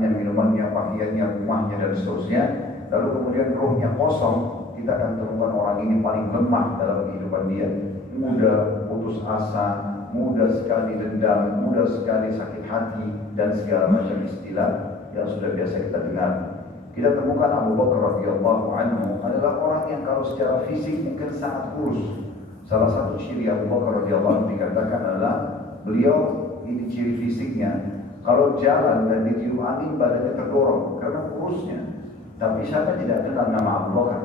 makanannya, minumannya, pakaiannya, rumahnya, dan seterusnya. Lalu kemudian rohnya kosong, kita akan temukan orang ini paling lemah dalam kehidupan dia. Mudah putus asa, mudah sekali dendam, mudah sekali sakit hati, dan segala macam istilah yang sudah biasa kita dengar. Kita temukan Abu Bakar radhiyallahu anhu adalah orang yang kalau secara fisik mungkin sangat kurus. Salah satu ciri Abu Bakar radhiyallahu anhu dikatakan adalah beliau ini ciri fisiknya, kalau jalan dan ditiup angin badannya terdorong karena kurusnya. Tapi siapa tidak kenal nama Abu Bakar?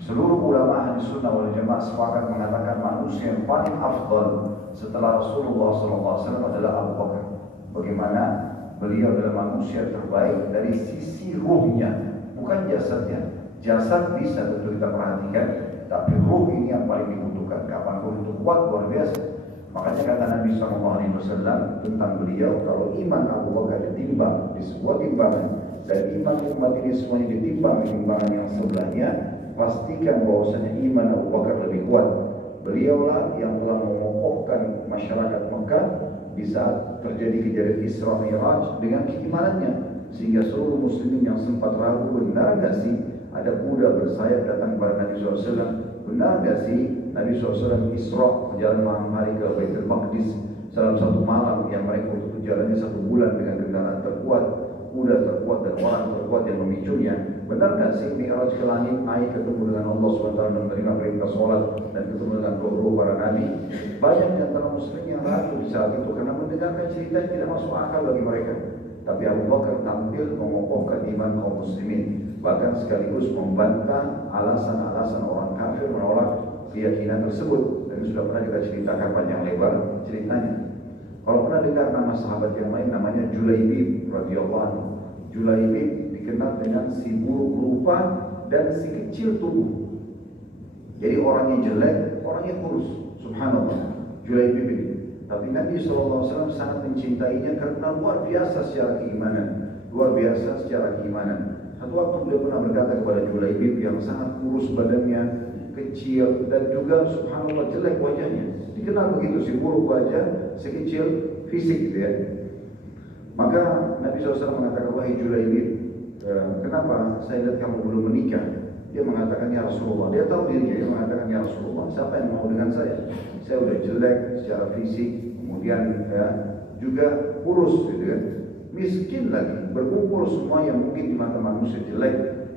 Seluruh ulama ahli sunnah wal jamaah sepakat mengatakan manusia yang paling afdal setelah Rasulullah SAW adalah Abu Bakar. Bagaimana beliau adalah manusia terbaik dari sisi ruhnya, bukan jasadnya. Jasad bisa tentu kita perhatikan, tapi ruh ini yang paling dibutuhkan. Kapan ruh itu kuat luar biasa. Makanya kata Nabi SAW tentang beliau, kalau iman Abu Bakar ditimbang di sebuah timbangan dan iman umat ini semuanya ditimbang di timbangan yang sebelahnya, pastikan bahwasanya iman Abu Bakar lebih kuat. Beliaulah yang telah mengokohkan masyarakat Mekah di saat terjadi kejadian Isra Mi'raj dengan keimanannya, sehingga seluruh muslimin yang sempat ragu, benar gak sih ada kuda bersayap datang kepada Nabi SAW? Benar gak sih Nabi SAW Isra berjalan malam hari ke Baitul Maqdis dalam satu malam yang mereka untuk jalannya 1 bulan dengan kendaraan terkuat, kuda terkuat dan orang terkuat yang memicunya? Benar gak sih Mi'raj ke langit, naik ketemu dengan Allah SWT dan menerima perintah sholat dan ketemu dengan roh-roh para nabi? Banyak di antara muslim yang ragu di saat itu karena mendengarkan cerita yang tidak masuk akal bagi mereka. Tapi Abu Bakar tampil mengokohkan iman kaum muslimin, bahkan sekaligus membantah alasan-alasan orang kafir menolak keyakinan tersebut. Dan sudah pernah kita ceritakan panjang lebar ceritanya. Kalau pernah dengar nama sahabat yang lain namanya Julaibib radhiyallahu anhu. Julaibib dikenal dengan si buruk rupa dan si kecil tubuh. Jadi orangnya jelek, orangnya kurus. Subhanallah, Julaibib ini. Tapi Nabi SAW sangat mencintainya karena luar biasa secara keimanan. Luar biasa secara keimanan. Satu waktu beliau pernah berkata kepada Julaibib yang sangat kurus badannya, kecil, dan juga subhanallah jelek wajahnya. Dikenal begitu, si buruk wajah, si kecil fisik gitu ya. Maka Nabi SAW mengatakan, wahai Julaibib, kenapa saya lihat kamu belum menikah? Dia mengatakan, ya Rasulullah. Dia tahu dirinya, dia mengatakan, ya Rasulullah, siapa yang mau dengan saya? Saya udah jelek secara fisik, kemudian juga kurus gitu kan. Miskin lagi, berkumpul semua yang mungkin di mata manusia jelek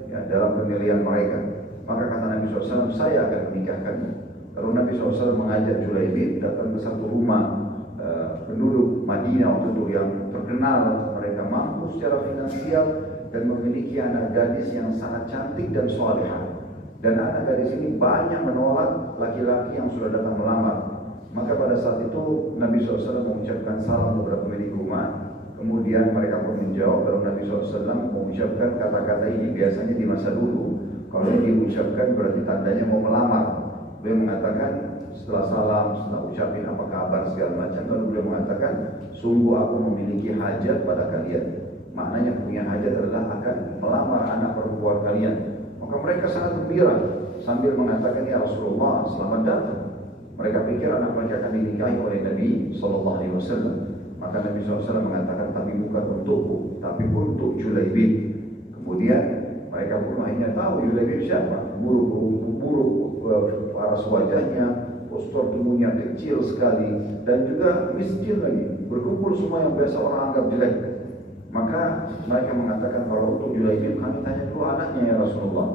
ya, dalam penilaian mereka. Maka kata Nabi SAW, saya akan menikahkannya. Lalu Nabi SAW mengajak Julaibib datang ke satu rumah penduduk Madinah waktu itu yang terkenal, mereka mampu secara finansial dan memiliki anak gadis yang sangat cantik dan salihah. Dan anak gadis ini banyak menolak laki-laki yang sudah datang melamar. Maka pada saat itu Nabi SAW mengucapkan salam beberapa pemilik rumah. Kemudian mereka pun menjawab. Lalu Nabi SAW mengucapkan kata-kata ini. Biasanya di masa dulu kalau diucapkan berarti tandanya mau melamar. Beliau mengatakan setelah salam, setelah ucapin apa kabar segala macam, lalu beliau mengatakan, sungguh aku memiliki hajat pada kalian. Maknanya punya hajat adalah akan melamar anak perempuan kalian. Maka mereka sangat gembira sambil mengatakan, ya Rasulullah, selamat datang. Mereka pikir anak mereka akan dinikahi oleh Nabi SAW. Maka Nabi SAW mengatakan, tapi bukan untukku, tapi untuk Julaibib. Kemudian mereka pun akhirnya tahu Julaibib siapa. Buruk paras wajahnya, postur tubuhnya kecil sekali, dan juga miskin lagi. Berkumpul semua yang biasa orang anggap jelek. Maka mereka mengatakan, kalau untuk Julaibib kami tanya dulu anaknya ya Rasulullah.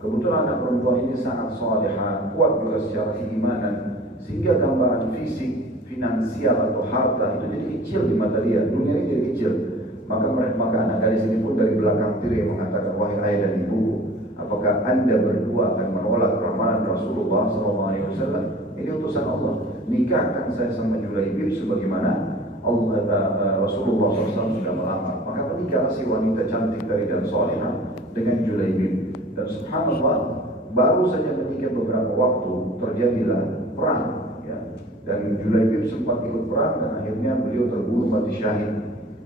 Kebetulan anak perempuan ini sangat salihah, kuat juga secara keimanan, sehingga gambaran fisik, finansial atau harta itu jadi kecil di mata dia. Dunia ini jadi kecil. Maka anak gadis ini pun dari belakang tirai mengatakan, wahai ayah dan ibuku, apakah anda berdua akan menolak ramalan Rasulullah SAW? Ini utusan Allah. Nikahkan saya sama Julaibib sebagaimana Rasulullah SAW sudah melamar. Maka menikah si wanita cantik dari dan salihah dengan Julaibib. Dan subhanallah, baru saja menikah beberapa waktu terjadilah perang. Ya. Dan Julaibib sempat ikut perang dan akhirnya beliau terbunuh mati syahid.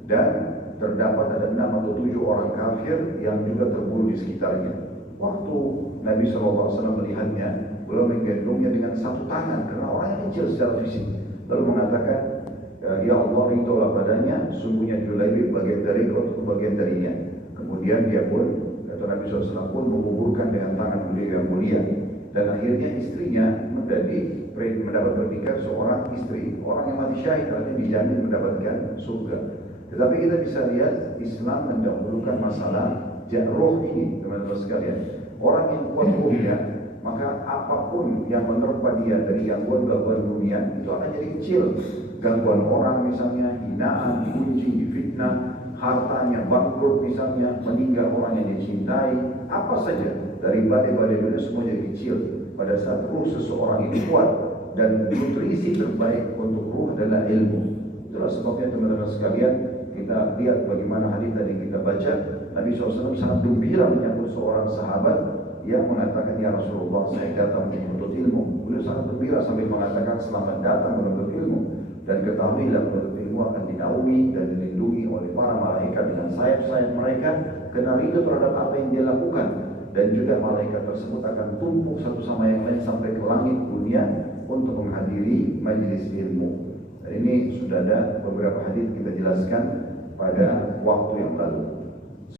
Dan terdapat ada 6 atau 7 orang kafir yang juga terbunuh di sekitarnya. Waktu Nabi SAW melihatnya, beliau menggendongnya dengan satu tangan karena orangnya kecil secara fisik. Lalu mengatakan, Ya Allah ridholah padanya, sungguhnya Julaibib bagian dariku, aku bagian darinya. Kemudian dia pun, kata Nabi SAW pun menguburkan dengan tangan beliau yang mulia. Dan akhirnya istrinya mendapat predikat seorang istri, orang yang mati syahid, artinya dijamin mendapatkan surga. Tetapi kita bisa lihat Islam mendahulukan masalah roh ini, teman-teman sekalian. Orang yang kuat ruhnya, maka apapun yang menerpa dia dari gangguan-gangguan dunia itu akan jadi kecil. Gangguan orang misalnya, hinaan, dikunci, difitnah, hartanya bangkrut misalnya, meninggal orang yang dicintai, apa saja dari badai-badai dunia semua jadi kecil pada saat ruh seseorang ini kuat. Dan nutrisi terbaik untuk ruh adalah ilmu. Itulah sebabnya teman-teman sekalian, kita lihat bagaimana hadis tadi kita baca, Nabi SAW sangat gembira menyambut seorang sahabat yang mengatakan, ya Rasulullah, saya datang menuntut ilmu. Beliau sangat gembira sambil mengatakan, selamat datang menuntut ilmu. Dan ketahuilah penuntut ilmu akan dinaungi dan dilindungi oleh para malaikat dengan sayap-sayap mereka, karena ridho terhadap apa yang dia lakukan. Dan juga malaikat tersebut akan tumpuk satu sama yang lain sampai ke langit dunia untuk menghadiri majelis ilmu. Dan ini sudah ada beberapa hadis kita jelaskan pada waktu yang lalu.